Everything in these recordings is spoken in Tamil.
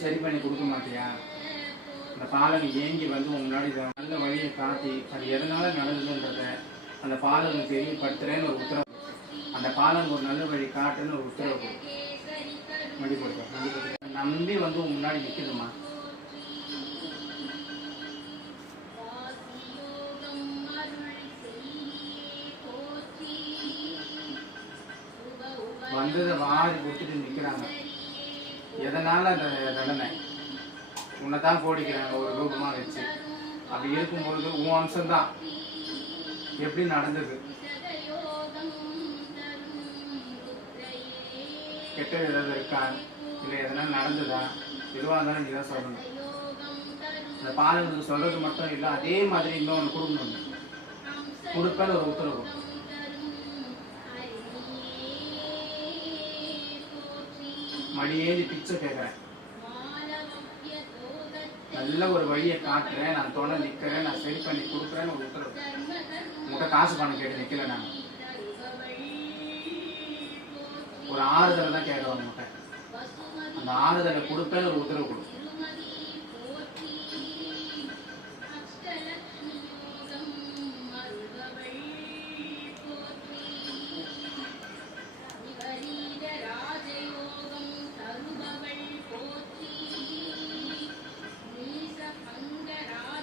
சரி பண்ணி கொடுக்க மாட்டியா? அந்த பாலகன் ஏங்கி வந்து முன்னாடி நல்ல வழியை காட்டி அது எதனால நடந்ததுன்றத அந்த பாலகனுக்கு தெரியப்படுத்துறேன்னு ஒரு உத்தரவு. அந்த பாலன் ஒரு நல்ல வழி காட்டுன்னு ஒரு உத்தரவு மடிப்படுத்த நம்பி வந்து முன்னாடி நிற்குதுமா. வந்ததை வாரி கொடுத்துட்டு நிற்கிறாங்க. எதனால அந்த தண்டனை? உன்னை தான் கோடிக்கிறாங்க ஒரு ரூபமாக வச்சு. அப்படி இருக்கும்பொழுது உன் அம்சம்தான் எப்படி நடந்தது? கெட்டது ஏதாவது இருக்கா, இல்லை எதனால நடந்ததா? எதுவாக இருந்தாலும் நீ தான் சொல்லணும். அந்த பாலனுக்கு சொல்றது மட்டும் இல்லை, அதே மாதிரி இன்னொன்று கொடுக்கணும். கொடுப்பேன்னு ஒரு உத்தரவு. மடியேறி பிச்சை கேட்குறேன், நல்ல ஒரு வழியை காட்டுறேன், நான் தொலை நிற்கிறேன், நான் சரி பண்ணி கொடுக்குறேன்னு ஒரு உத்தரவு. உங்கள்கிட்ட காசு பணம் கேட்டு நிற்கல, நான் ஒரு ஆறுதலை தான் கேட்குறேன் உங்கள்கிட்ட. அந்த ஆறுதலை கொடுப்பேன்னு ஒரு உத்தரவு கொடு.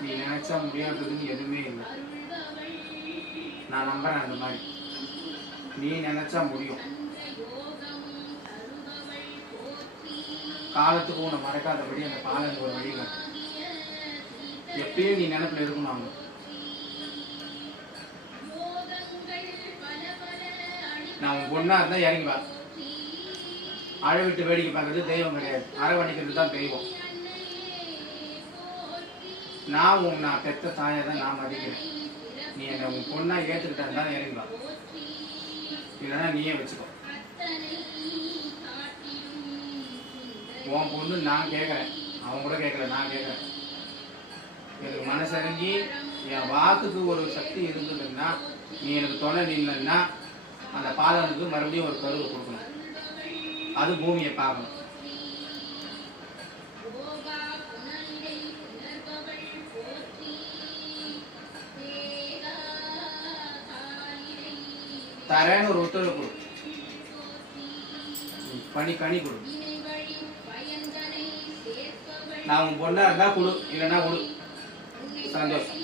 நீ நினைச்சா முடியாததுன்னு எதுவுமே இல்லை. நான் நம்புறேன் அந்த மாதிரி. நீ நினைச்சா முடியும். காலத்துக்கு உன்னை மறக்காதபடி அந்த பாலனுக்கு ஒரு வழி காட்டு. எப்பயும் நீ நினைப்புல இருக்கணும். அவங்க நான் உன் பொண்ணா இருந்தா இறங்கி வா. அழை விட்டு வேடிக்கை பார்க்கறது தெய்வம் கிடையாது, அரவணைக்கிறது தான் தெய்வம். நான் பெத்த தாயை தான் நான் மதிக்கிறேன். நீ என்னை உன் பொண்ணா ஏற்றுக்கிட்டா தான் இறங்கி வா, இல்லைன்னா நீயே வச்சுக்கோ. உன் பொண்ணு நான் கேட்குறேன், அவன் கூட கேட்கல, நான் கேட்குறேன். எனக்கு மனசறிஞ்சி என் வாக்குக்கு ஒரு சக்தி இருந்ததுன்னா, நீ எனக்கு துணை நின்னா அந்த பாலனுக்கு மறுபடியும் ஒரு கருவை கொடுக்கணும். அது பூமியை பார்க்கணும். தரேன்னு ஒரு உத்தரவு கொடு, கனி கொடு. நான் உன் பொண்ணா இருந்தா கொடு, இல்லைன்னா கொடு, சந்தோஷம்.